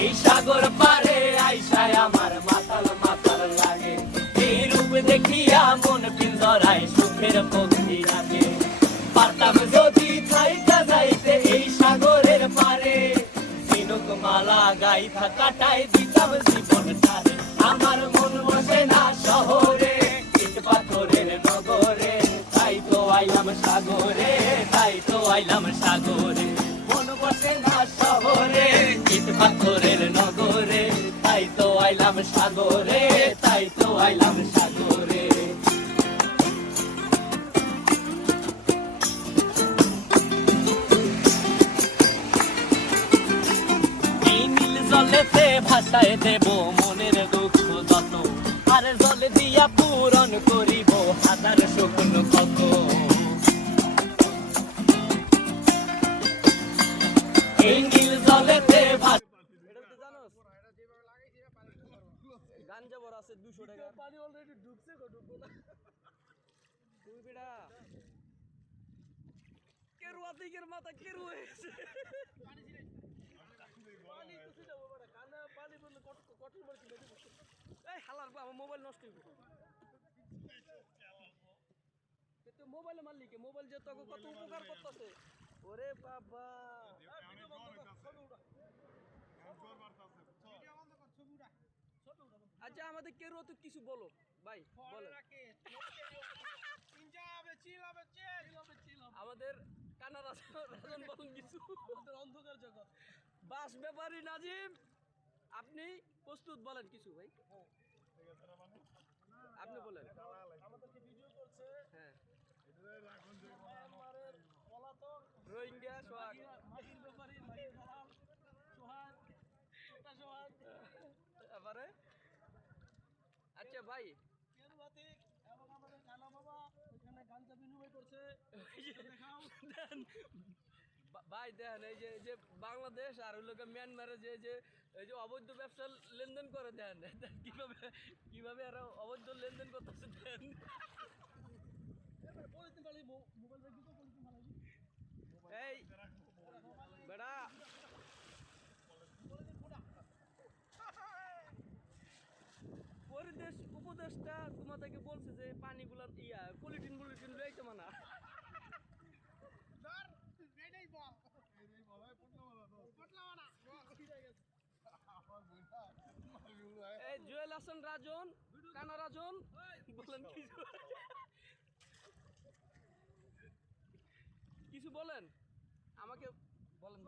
এই সাগর পারে আইসায় আমার মাতাল মাতাল লাগে, এই রূপ দেখিয়া মন পিঞ্জরায় সুখের পক্ষী রাখে। পারতাম যদি থাইকা যাইতে এই সাগরের পারে, ঝিনুক মালা গাইথা কাটাই দিতাম জীবনটারে। আমার মন বসে না শহরে, ইট পাথরের নগরে, তাই তো আইলাম সাগরে, তাই তো আইলাম সাগরে। মন বসে না শহরে, ইট পাথরের নগরে, তাই তো আইলাম সাগরে, তাই তো আইলাম সাগরে। এই নীল জলেতে ভাসায় দেব মনের দুঃখ যত, আর জলে দিয়া পূরণ করিব হাজার শুকনো ক্ষত। এই নীল জলেতে গাঞ্জা বড় আছে 200 টাকা পানি অলরেডি ঢুকছে গো ঢুকবো না তুই বেটা কেরুয়া দিকের মাথা কেরু হয়েছে পানি ছিড়ে পানি তুই যাবো বেটা কানা পানি বললে কঠিন বলছি এই হালার আমার মোবাইল নষ্ট হইব তুই মোবাইলে মারলি কে মোবাইল যে তোকে কত উপকার করতেছে ওরে বাবা ভিডিও বন্ধ কর ছবি উঠা জোর মারতাছে ভিডিও বন্ধ কর ছবি উঠা আচ্ছা আমাদের কেউ তো কিছু বলো ভাই বলো আমাদের কানা রাজন বলুন কিছু আমাদের অন্ধকার জগৎ বাস ব্যাপারী নাজিম আপনি প্রস্তুত বলেন কিছু ভাই আপনি বলেন আমাদেরকে ভিডিও করছে হ্যাঁ মায়ানমারের পলাতক রোহিঙ্গা সোহাগ মাহির ব্যাপারী মাহির দালাল সোহাগ ছোটা সোহাগ এবারে আচ্ছা ভাই কেরুয়াতিক এবং আমাদের কানা বাবা এখানে গাঞ্জা বিনিময় করছে দেখাও দেন ভাই দেন এই যে বাংলাদেশ আর ওই লোকে মিয়ানমারে যে এই যে অবৈধ ব্যবসা লেনদেন করে দেন কিভাবে আর অবৈধ লেনদেন করতেছে দেন এই বেড়া পরিবেশ উপদেশটা তোমাদেরকে বলছে যে পানিগুলো পলিথিন লইতে মানা এই জুয়েল হাসান রাজন কানা রাজন বলেন কিছু বলেন আমাকে বলেন